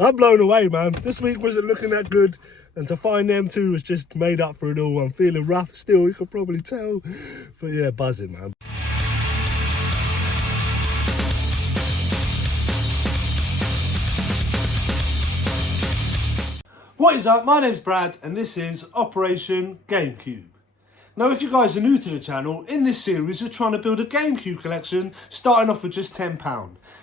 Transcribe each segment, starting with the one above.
I'm blown away, man. This week wasn't looking that good, and to find them two was just made up for it all. I'm feeling rough still, you can probably tell. But yeah, buzzing, man. What is up? My name's Brad, and this is Operation GameCube. Now, if you guys are new to the channel, in this series we're trying to build a GameCube collection starting off with just £10.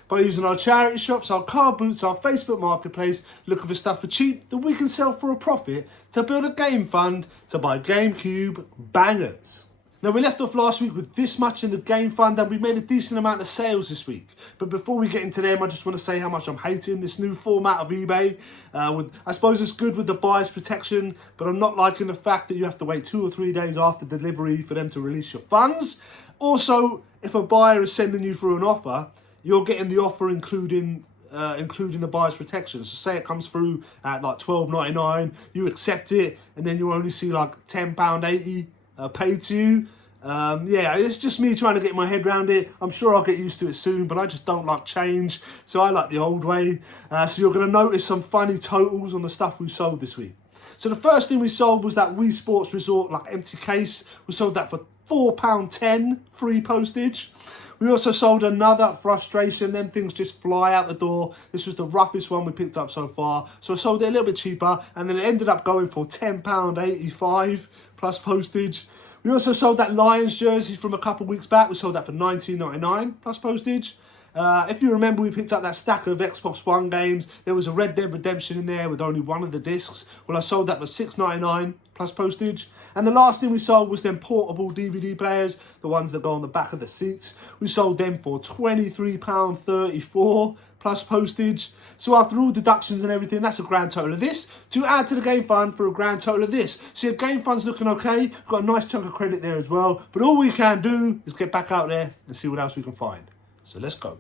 By using our charity shops, our car boots, our Facebook marketplace, looking for stuff for cheap that we can sell for a profit to build a game fund to buy GameCube bangers. Now, we left off last week with this much in the game fund, and we made a decent amount of sales this week. But before we get into them, I just want to say how much I'm hating this new format of eBay. I suppose it's good with the buyer's protection, but I'm not liking the fact that you have to wait 2 or 3 days after delivery for them to release your funds. Also, if a buyer is sending you through an offer, you're getting the offer including the buyer's protection. So say it comes through at like $12.99, you accept it, and then you only see like £10.80 paid to you. Yeah, it's just me trying to get my head around it. I'm sure I'll get used to it soon, but I just don't like change, so I like the old way. So you're going to notice some funny totals on the stuff we sold this week. So the first thing we sold was that Wii Sports Resort like empty case. We sold that for £4.10 free postage. We also sold another Frustration. Them things just fly out the door. This was the roughest one we picked up so far. So I sold it a little bit cheaper, and then it ended up going for £10.85 plus postage. We also sold that Lions jersey from a couple of weeks back. We sold that for $19.99 plus postage. If you remember, we picked up that stack of Xbox One games. There was a Red Dead Redemption in there with only one of the discs. Well, I sold that for $6.99 plus postage. And the last thing we sold was them portable DVD players, the ones that go on the back of the seats. We sold them for £23.34 plus postage. So after all deductions and everything, that's a grand total of this, to add to the game fund for a grand total of this. So your game fund's looking okay. Got a nice chunk of credit there as well. But all we can do is get back out there and see what else we can find. So let's go.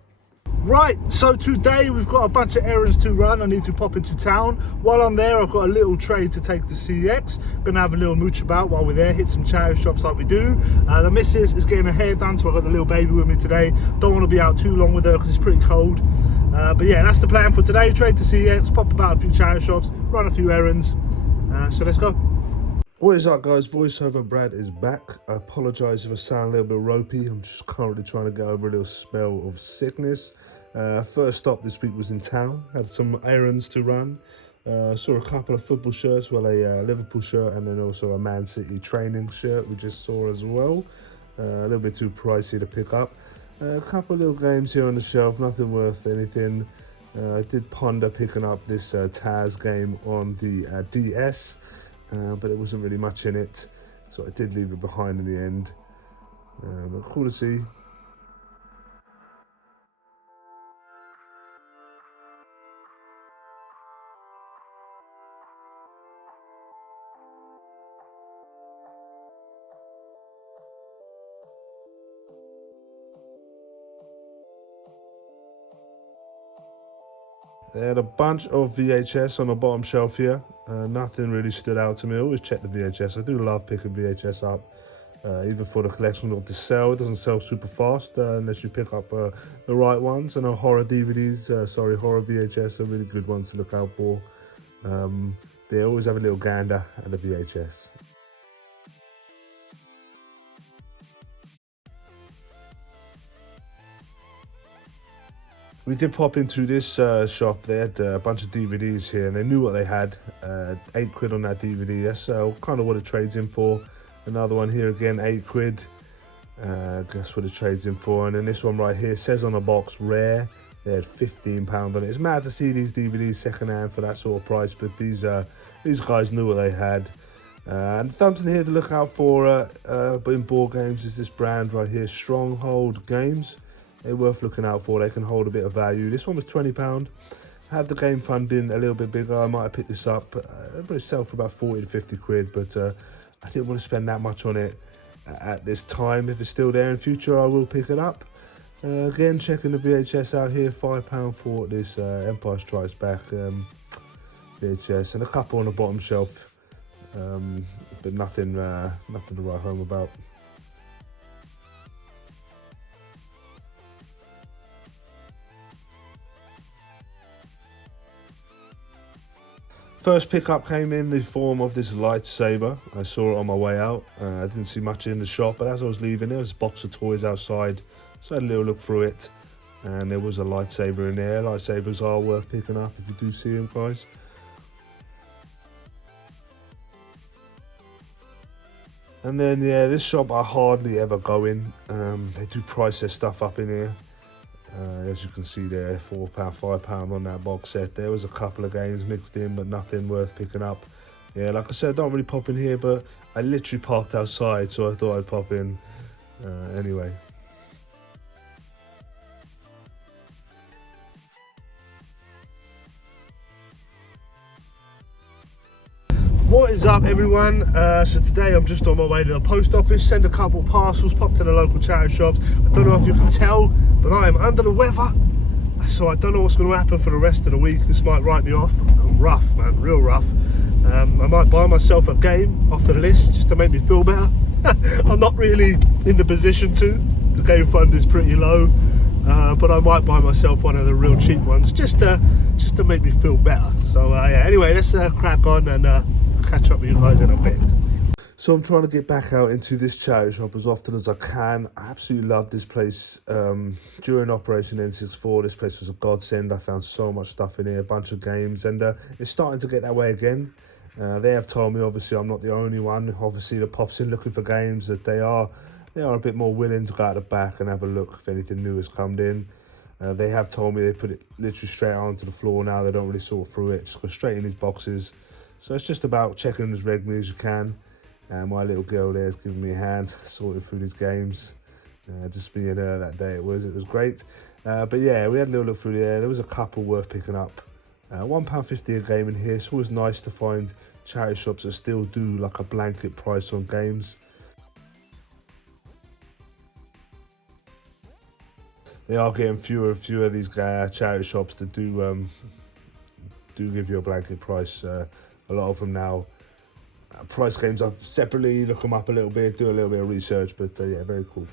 Right, so today we've got a bunch of errands to run. I need to pop into town. While I'm there, I've got a little trade to take to CX. Gonna have a little mooch about while we're there, hit some charity shops like we do. The missus is getting her hair done, so I've got the little baby with me today. Don't want to be out too long with her because it's pretty cold. But yeah, that's the plan for today. Trade to CX, pop about a few charity shops, run a few errands. So let's go. What is up, guys? Voiceover Brad is back. I apologise if I sound a little bit ropey. I'm just currently trying to get over a little spell of sickness. First stop this week was in town. Had some errands to run. Saw a couple of football shirts, well, a Liverpool shirt, and then also a Man City training shirt we just saw as well. A little bit too pricey to pick up. A couple of little games here on the shelf, nothing worth anything. I did ponder picking up this Taz game on the DS. But there wasn't really much in it, so I did leave it behind in the end. But cool to see. They had a bunch of VHS on the bottom shelf here. Nothing really stood out to me. I always check the VHS. I do love picking VHS up, either for the collection or to sell. It doesn't sell super fast unless you pick up the right ones. I know horror DVDs, horror VHS are really good ones to look out for. They always have a little gander at the VHS. We did pop into this shop. They had a bunch of DVDs here, and they knew what they had. £8 on that DVD. That's kind of what it trades in for. Another one here again, £8. Guess what it trades in for. And then this one right here says on the box, rare. They had £15 on it. It's mad to see these DVDs secondhand for that sort of price, but these guys knew what they had. And something here to look out for in board games is this brand right here, Stronghold Games. They're worth looking out for. They can hold a bit of value. This one was £20. Had the game fund been a little bit bigger, I might have picked this up. It would sell for about 40 to 50 quid, but I didn't want to spend that much on it at this time. If it's still there in future, I will pick it up. Again, checking the VHS out here, £5 for this Empire Strikes Back VHS, and a couple on the bottom shelf, but nothing to write home about. First pickup came in the form of this lightsaber. I saw it on my way out. I didn't see much in the shop, but as I was leaving, there was a box of toys outside, so I had a little look through it, and there was a lightsaber in there. Lightsabers are worth picking up if you do see them, guys. And then, yeah, this shop I hardly ever go in. They do price their stuff up in here. As you can see there, £4, £5 on that box set. There was a couple of games mixed in, but nothing worth picking up. Yeah, like I said, I don't really pop in here, but I literally parked outside, so I thought I'd pop in anyway. What is up, everyone? So today I'm just on my way to the post office, send a couple parcels, pop to the local charity shops. I don't know if you can tell, but I am under the weather, so I don't know what's going to happen for the rest of the week. This might write me off. I'm rough, man, real rough. I might buy myself a game off the list just to make me feel better. I'm not really in the position to. The game fund is pretty low, but I might buy myself one of the real cheap ones just to make me feel better. So yeah, anyway, let's crack on and catch up with you guys in a bit. So I'm trying to get back out into this charity shop as often as I can. I absolutely love this place. During Operation N64, this place was a godsend. I found so much stuff in here, a bunch of games, and it's starting to get that way again. They have told me, obviously, I'm not the only one, obviously, that pops in looking for games, that they are a bit more willing to go out the back and have a look if anything new has come in. They have told me they put it literally straight onto the floor now. They don't really sort through it, just go straight in these boxes. So it's just about checking them as regularly as you can. My little girl there is giving me a hand, sorting through these games. Just being there that day, it was great. But yeah, we had a little look through there. There was a couple worth picking up. £1.50 a game in here. It's always nice to find charity shops that still do like a blanket price on games. They are getting fewer and fewer of these charity shops that do give you a blanket price. A lot of them now price games up separately, look them up a little bit, do a little bit of research, but yeah, very cool.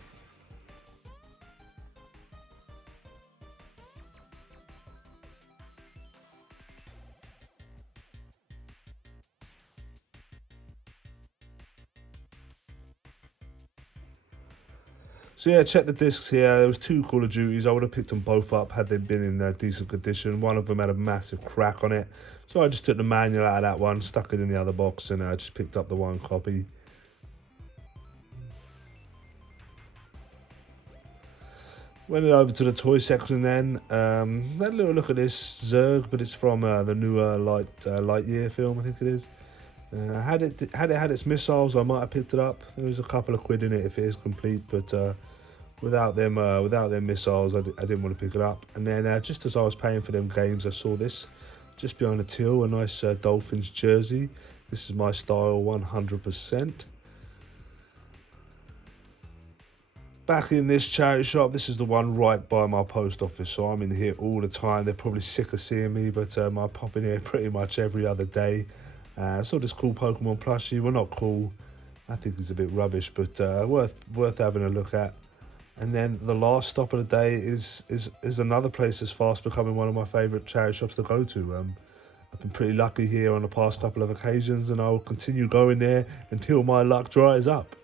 So yeah, check the discs here. There was 2 Call of Duties. I would have picked them both up had they been in decent condition. One of them had a massive crack on it, so I just took the manual out of that one, stuck it in the other box, and I just picked up the 1 copy. Went over to the toy section then. Had a little look at this Zerg, but it's from the newer Lightyear film, I think it is. Had it had its missiles, I might have picked it up. There was a couple of quid in it if it is complete, but without them missiles, I didn't want to pick it up. And then just as I was paying for them games, I saw this just behind the till, a nice Dolphins jersey. This is my style, 100%. Back in this charity shop, this is the one right by my post office, so I'm in here all the time. They're probably sick of seeing me, but I pop in here pretty much every other day. I saw this cool Pokemon plushie. Well, not cool, I think it's a bit rubbish, but worth having a look at. And then the last stop of the day is another place that's fast becoming one of my favourite charity shops to go to. I've been pretty lucky here on the past couple of occasions, and I will continue going there until my luck dries up.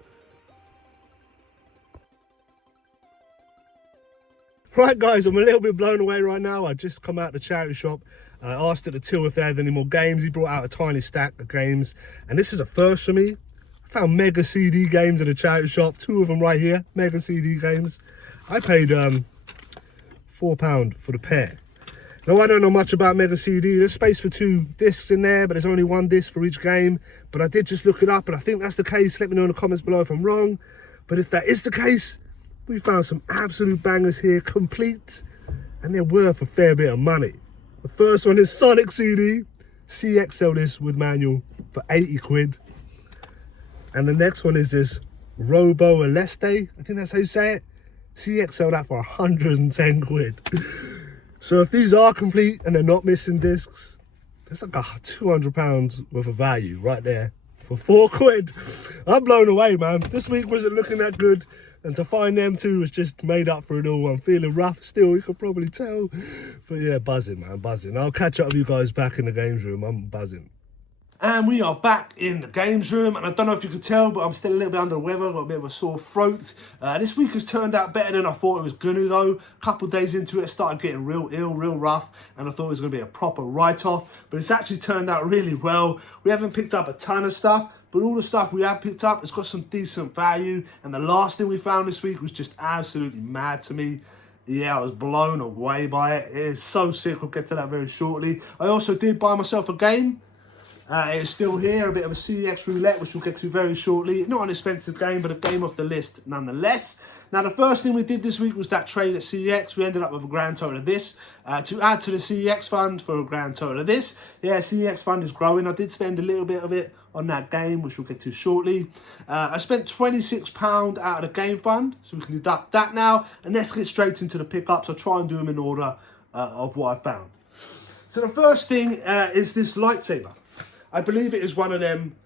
Right guys, I'm a little bit blown away right now. I just come out the charity shop. I asked at the till if they had any more games. He brought out a tiny stack of games, and this is a first for me. I found Mega CD games in the charity shop, 2 of them right here, Mega CD games. I paid £4 for the pair. Now, I don't know much about Mega CD. There's space for 2 discs in there, but there's only 1 disc for each game. But I did just look it up, and I think that's the case. Let me know in the comments below if I'm wrong. But if that is the case, we found some absolute bangers here, complete, and they're worth a fair bit of money. The first one is Sonic CD, CXL this with manual for 80 quid. And the next one is this Robo Aleste, I think that's how you say it. CXL that for 110 quid. So if these are complete and they're not missing discs, that's like £200 worth of value right there for 4 quid. I'm blown away, man. This week wasn't looking that good, and to find them 2 was just made up for it all. I'm feeling rough still, you could probably tell. But yeah, buzzing, man, buzzing. I'll catch up with you guys back in the games room. I'm buzzing. And we are back in the games room, and I don't know if you could tell, but I'm still a little bit under the weather, got a bit of a sore throat. This week has turned out better than I thought it was going to, though. A couple of days into it, I started getting real ill, real rough, and I thought it was going to be a proper write-off, but it's actually turned out really well. We haven't picked up a ton of stuff, but all the stuff we have picked up has got some decent value, and the last thing we found this week was just absolutely mad to me. Yeah, I was blown away by it. It is so sick. We'll get to that very shortly. I also did buy myself a game. It's still here, a bit of a CX roulette, which we'll get to very shortly. Not an expensive game, but a game off the list nonetheless. Now, the first thing we did this week was that trade at CX. We ended up with a grand total of this. To add to the CX fund for a grand total of this. Yeah, CX fund is growing. I did spend a little bit of it on that game, which we'll get to shortly. I spent £26 out of the game fund, so we can deduct that now. And let's get straight into the pickups. I'll try and do them in order of what I found. So the first thing is this lightsaber. I believe it is one of them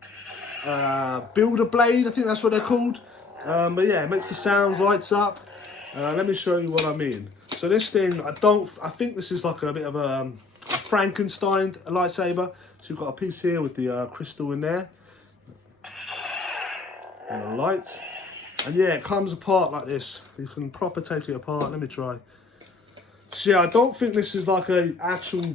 builder blade, I think that's what they're called. But yeah, it makes the sounds, lights up. Let me show you what I mean. So this thing, I think this is like a bit of a Frankenstein lightsaber. So you've got a piece here with the crystal in there. And the light. And yeah, it comes apart like this. You can proper take it apart. Let me try. So yeah, I don't think this is like a actual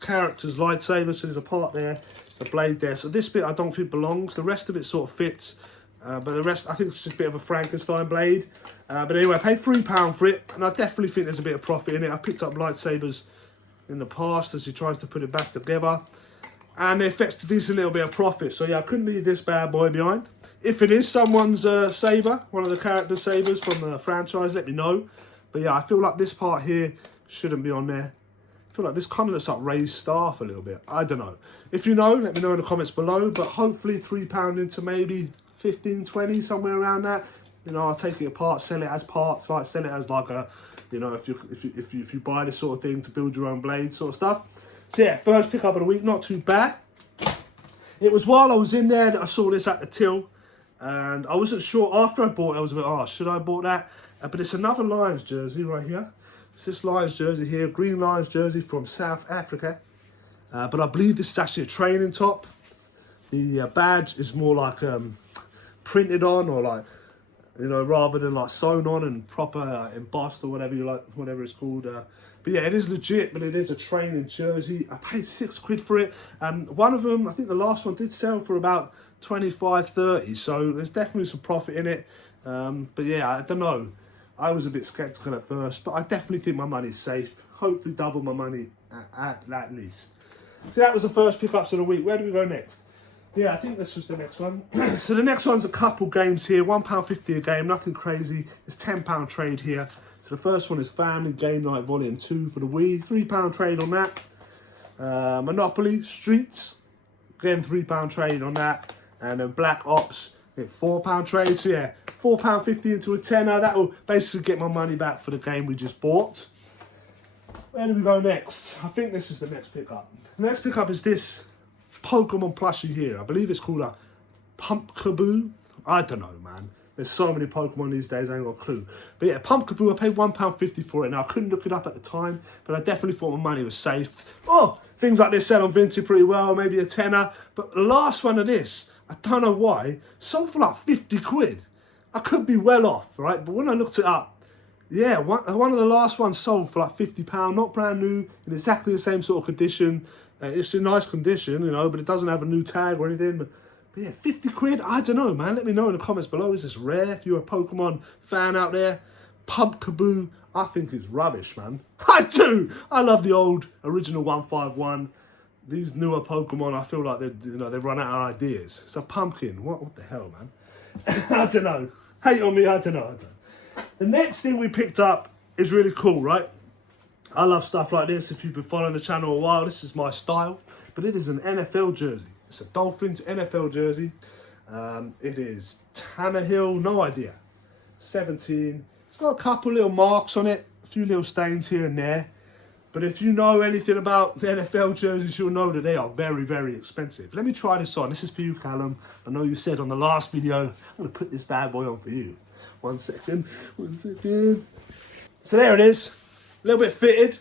character's lightsaber, so there's a part there, the blade there. So this bit I don't think belongs. The rest of it sort of fits, but the rest I think it's just a bit of a Frankenstein blade. But anyway, I paid £3 for it, and I definitely think there's a bit of profit in it. I picked up lightsabers in the past as he tries to put it back together, and it fetched a decent little bit of profit. So yeah, I couldn't leave this bad boy behind. If it is someone's saber, one of the character sabers from the franchise, let me know. But yeah, I feel like this part here shouldn't be on there. I feel like this kind of looks like raised staff a little bit. I don't know. If you know, let me know in the comments below. But hopefully £3 into maybe 15, 20, somewhere around that. You know, I'll take it apart, sell it as parts, like sell it as like a, you know, if you buy this sort of thing to build your own blade sort of stuff. So yeah, first pickup of the week, not too bad. It was while I was in there that I saw this at the till, and I wasn't sure. After I bought it, I was a bit, oh, should I have bought that? But it's another Lions jersey right here. It's this Lions jersey here, green Lions jersey from South Africa. But I believe this is actually a training top. The badge is more like printed on, or like, you know, rather than like sewn on and proper embossed or whatever you like, whatever it's called. But yeah, it is legit, but it is a training jersey. I paid £6 for it. One of them, I think the last one did sell for about 25, 30. So there's definitely some profit in it. But yeah, I don't know. I was a bit sceptical at first, but I definitely think my money's safe. Hopefully double my money at least. So that was the first pickups of the week. Where do we go next? Yeah, I think this was the next one. So the next one's a couple games here. £1.50 a game, nothing crazy. It's £10 trade here. So the first one is Family Game Night Volume 2 for the Wii. £3 trade on that. Monopoly Streets. Again, £3 trade on that. And then Black Ops, £4 trade. So yeah, £4.50 into a tenner. That will basically get my money back for the game we just bought. Where do we go next? I think this is the next pickup. The next pickup is this Pokemon plushie here. I believe it's called a Pumpkaboo. I don't know, man. There's so many Pokemon these days, I ain't got a clue. But yeah, Pumpkaboo, I paid £1.50 for it. Now, I couldn't look it up at the time, but I definitely thought my money was safe. Oh, things like this sell on Vinted pretty well, maybe a tenner. But the last one of this, I don't know why, sold for like £50. I could be well off, right? But when I looked it up, yeah, one of the last ones sold for like £50, not brand new, in exactly the same sort of condition. It's in nice condition, you know, but it doesn't have a new tag or anything. But yeah, £50, I don't know, man. Let me know in the comments below. Is this rare? If you're a Pokemon fan out there, Pumpkaboo, I think it's rubbish, man. I do. I love the old original 151. These newer Pokemon, I feel like they've run out of ideas. It's a pumpkin. What the hell, man? I don't know. Hate on me, I don't know. The next thing we picked up is really cool, right? I love stuff like this. If you've been following the channel a while, this is my style. But it is an NFL jersey. It's a Dolphins NFL jersey. It is Tannehill, no idea. 17. It's got a couple little marks on it. A few little stains here and there. But if you know anything about the NFL jerseys, you'll know that they are very, very expensive. Let me try this on. This is for you, Callum. I know you said on the last video, I'm going to put this bad boy on for you. 1 second. 1 second. So there it is. A little bit fitted.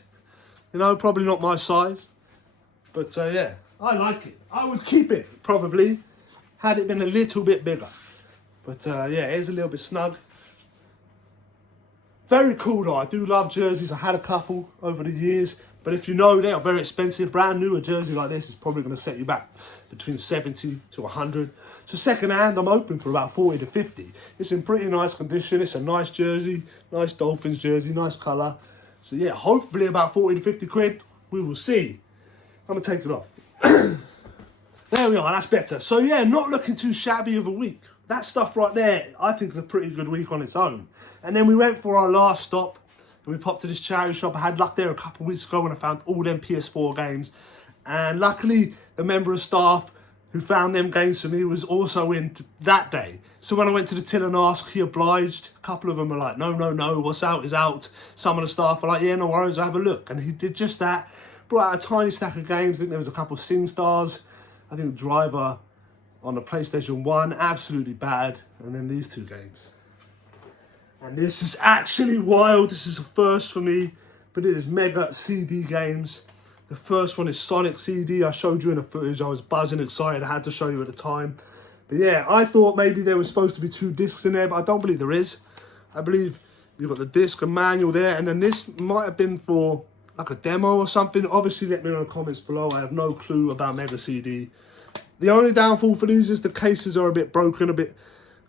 You know, probably not my size. But yeah, I like it. I would keep it, probably, had it been a little bit bigger. But yeah, it is a little bit snug. Very cool though. I do love jerseys. I had a couple over the years. But if you know, they are very expensive. Brand new, a jersey like this is probably going to set you back between 70 to 100. So second hand, I'm hoping for about 40 to 50. It's in pretty nice condition. It's a nice jersey, nice Dolphins jersey, nice colour. So yeah, hopefully about 40 to 50 quid. We will see. I'm going to take it off. There we are, that's better. So yeah, not looking too shabby of a week. That stuff right there, I think is a pretty good week on its own. And then we went for our last stop. And we popped to this charity shop. I had luck there a couple of weeks ago when I found all them PS4 games. And luckily, the member of staff who found them games for me was also in that day. So when I went to the till and asked, he obliged. A couple of them were like, no, what's out is out. Some of the staff were like, yeah, no worries, I'll have a look. And he did just that. Brought out a tiny stack of games. I think there was a couple of SingStars. I think Driver on the PlayStation 1, absolutely bad. And then these two games. And this is actually wild. This is a first for me, but it is Mega CD games. The first one is Sonic CD. I showed you in the footage. I was buzzing excited. I had to show you at the time. But yeah, I thought maybe there was supposed to be 2 discs in there, but I don't believe there is. I believe you've got the disc and manual there, and then this might have been for like a demo or something. Obviously, let me know in the comments below. I have no clue about Mega CD. The only downfall for these is the cases are a bit broken,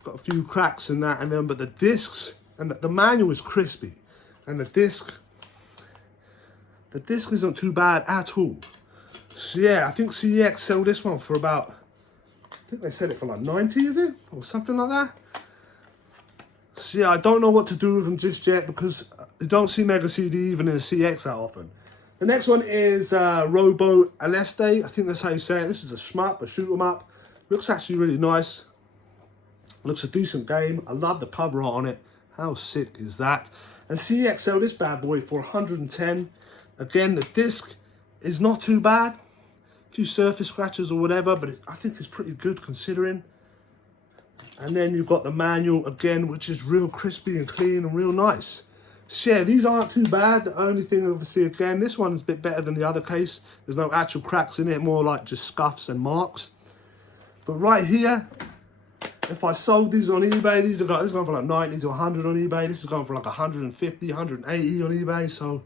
got a few cracks and that, and then but the discs and the manual is crispy, and the disc isn't too bad at all. So yeah, I think CEX sell this one for about, I think they said it for like 90, is it? Or something like that. So yeah, I don't know what to do with them just yet because you don't see Mega CD even in a CX that often. The next one is Robo Aleste. I think that's how you say it. This is a shmup, a shoot 'em up. Looks actually really nice. Looks a decent game. I love the cover art on it. How sick is that? And CX sell this bad boy for 110. Again, the disc is not too bad. A few surface scratches or whatever, but I think it's pretty good considering. And then you've got the manual again, which is real crispy and clean and real nice. So yeah, these aren't too bad. The only thing obviously again, this one's a bit better than the other case. There's no actual cracks in it, more like just scuffs and marks. But right here, if I sold these on eBay, this is going for like 90 to 100 on eBay. This is going for like 150, 180 on eBay. So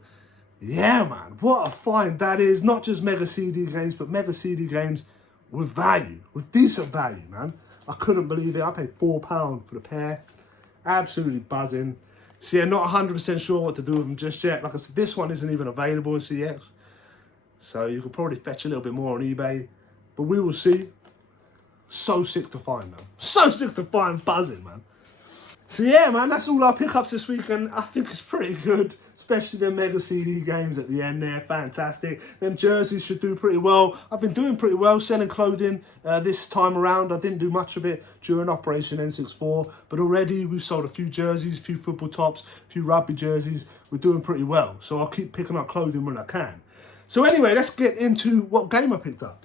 yeah, man, what a find that is. Not just Mega CD games, but Mega CD games with value, with decent value, man. I couldn't believe it. I paid £4 for the pair. Absolutely buzzing. So yeah, not 100% sure what to do with them just yet. Like I said, this one isn't even available in CX. So you could probably fetch a little bit more on eBay. But we will see. So sick to find, man. So sick to find, buzzing, man. So yeah, man, that's all our pickups this week, and I think it's pretty good. Especially the Mega CD games at the end there, fantastic. Them jerseys should do pretty well. I've been doing pretty well selling clothing this time around. I didn't do much of it during Operation N64, but already we've sold a few jerseys, a few football tops, a few rugby jerseys. We're doing pretty well, so I'll keep picking up clothing when I can. So anyway, let's get into what game I picked up.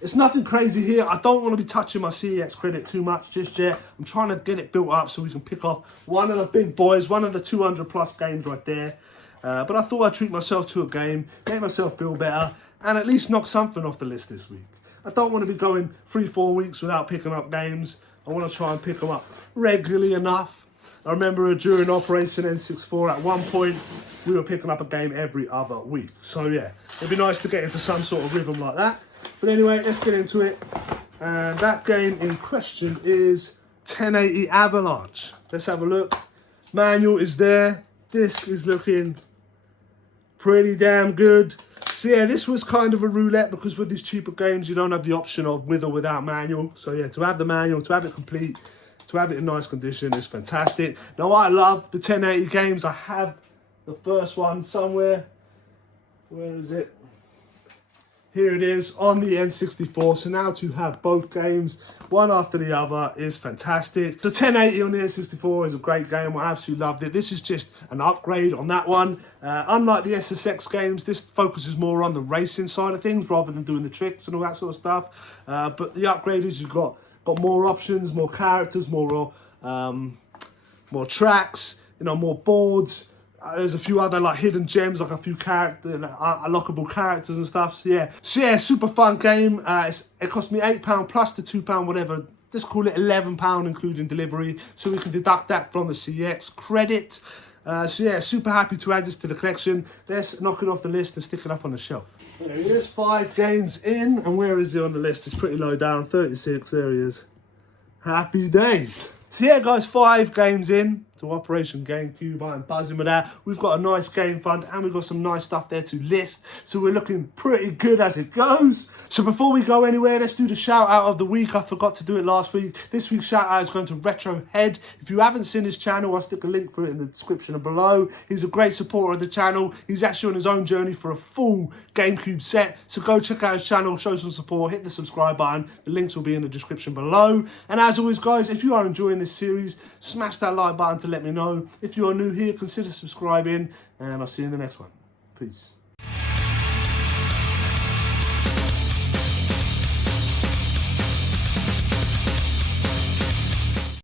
It's nothing crazy here. I don't want to be touching my CEX credit too much just yet. I'm trying to get it built up so we can pick off one of the big boys, one of the 200 plus games right there. But I thought I'd treat myself to a game, make myself feel better, and at least knock something off the list this week. I don't want to be going 3-4 weeks without picking up games. I want to try and pick them up regularly enough. I remember during Operation N64 at one point, we were picking up a game every other week. So yeah, it'd be nice to get into some sort of rhythm like that. But anyway, let's get into it. And that game in question is 1080 Avalanche. Let's have a look. Manual is there. Disc is looking pretty damn good. So yeah, this was kind of a roulette because with these cheaper games, you don't have the option of with or without manual. So yeah, to have the manual, to have it complete, to have it in nice condition is fantastic. Now I love the 1080 games. I have the first one somewhere. Where is it? Here it is on the N64. So now to have both games, one after the other, is fantastic. The 1080 on the N64 is a great game. I absolutely loved it. This is just an upgrade on that one. Unlike the SSX games, this focuses more on the racing side of things rather than doing the tricks and all that sort of stuff. But the upgrade is you've got more options, more characters, more tracks, more boards. There's a few other like hidden gems, like a few unlockable characters and stuff. So yeah, super fun game. It cost me £8 plus the £2 whatever. Let's call it £11 including delivery, so we can deduct that from the CX credit. So yeah, super happy to add this to the collection. Let's knock it off the list and stick it up on the shelf. There he is, 5 games in, and where is he on the list? It's pretty low down, 36, there he is. Happy days. So yeah guys, 5 games in to Operation GameCube. I'm buzzing with that. We've got a nice game fund and we've got some nice stuff there to list. So we're looking pretty good as it goes. So before we go anywhere, let's do the shout out of the week. I forgot to do it last week. This week's shout out is going to Retro Head. If you haven't seen his channel, I'll stick a link for it in the description below. He's a great supporter of the channel. He's actually on his own journey for a full GameCube set. So go check out his channel, show some support, hit the subscribe button. The links will be in the description below. And as always guys, if you are enjoying this series, smash that like button to let me know. If you are new here, consider subscribing, and I'll see you in the next one. Peace.